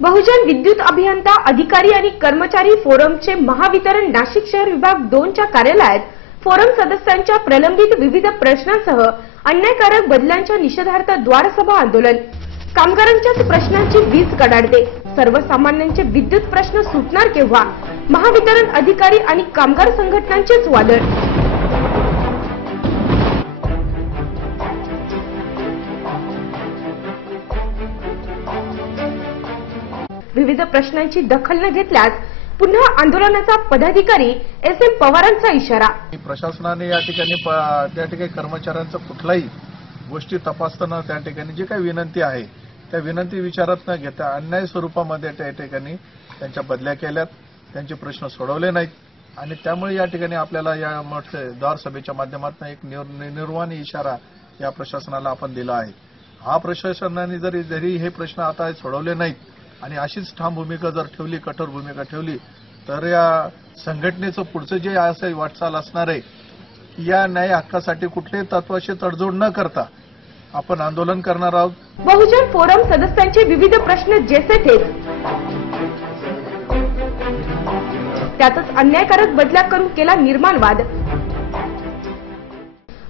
बहुजन विद्युत अभियंता अधिकारी आणि कर्मचारी फोरमचे महावितरण नाशिक शहर विभाग 2 च्या कार्यालयात फोरम सदस्यांच्या प्रलंबित विविध प्रश्नांसह अन्यायकारक बदल्यांच्या निषेधार्थ द्वारसभा आंदोलन। कामगारांच्याच प्रश्नांची वीज कडाडते, सर्वसामान्यांचे विद्युत प्रश्न सुटणार केव्हा? महावितरण अधिकारी आणि कामगार संघटनांचेच वादळ। विविध प्रश्नांची दखल न घेतल्यास पुन्हा आंदोलनाचा पदाधिकारी एस.एम. पवारांचा इशारा। प्रशासनाने या ठिकाणी कर्मचाऱ्यांचा कुठलाही गोष्टी तपासताना त्या ठिकाणी जी काही विनंती आहे त्या विनंती विचारात न घेता अन्याय स्वरूपामध्ये त्या ठिकाणी त्यांच्या बदल्या केल्यात, त्यांचे प्रश्न सोडवले नाहीत आणि त्यामुळे या ठिकाणी आपल्याला या द्वार सभेच्या माध्यमातून एक निर्वाणी इशारा या प्रशासनाला आपण दिला आहे। हा प्रशासनाने जरी हे प्रश्न आता सोडवले नाहीत आणि अशीच ठाम भूमिका जर ठेवली, कठोर भूमिका ठेवली तर या संघटनेचं पुढचं जे असं वाटचाल असणार आहे, या न्याय हक्कासाठी कुठल्याही तत्वाशी तडजोड न करता आपण आंदोलन करणार आहोत। बहुजन फोरम सदस्यांचे विविध प्रश्न जैसे थे त्यातच अन्यायकारक बदल्या करून केला निर्माण वाद।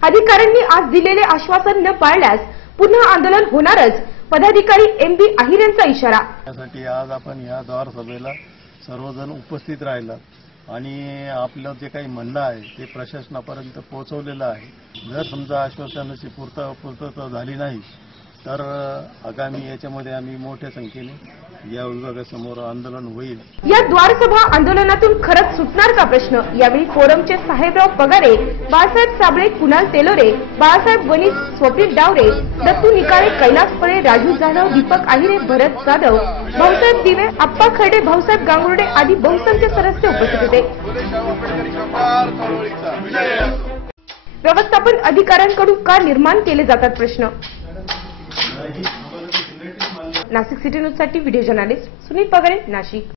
अधिकाऱ्यांनी आज दिलेले आश्वासन न पाळल्यास पुन्हा आंदोलन होणारच, पदाधिकारी एम.बी. आहिर यांचा इशारा। त्यासाठी आज आपण या द्वार सभेला सर्वजण उपस्थित राहिलात आणि आपलं जे काही म्हणणं आहे ते प्रशासनापर्यंत पोहोचवलेलं आहे। जर समजा आश्वासनाची पूर्तता झाली नाही तर आगामी याच्यामध्ये आम्ही मोठ्या संख्येने या विभागासमोर आंदोलन होईल। या द्वारसभा आंदोलनातून खरंच सुटणार का प्रश्न? यावेळी फोरमचे साहेबराव पगारे, बाळासाहेब साबळे, कुणाल तेलोरे, बाळासाहेब वनिस, स्वप्नील डावरे, दत्तू निकाळे, कैलास पळे, राजू जाधव, दीपक आहिरे, भरत जाधव, भाऊसाहेब दिवे, आप्पा खर्डे, भाऊसाहेब गांगुर्डे आदी बहुसंख्य सदस्य उपस्थित होते। व्यवस्थापन अधिकाऱ्यांकडून का निर्माण केले जातात प्रश्न? नाशिक सिटी न्यूज साठी व्हिडिओ जर्नलिस्ट सुनील पगारे, नाशिक।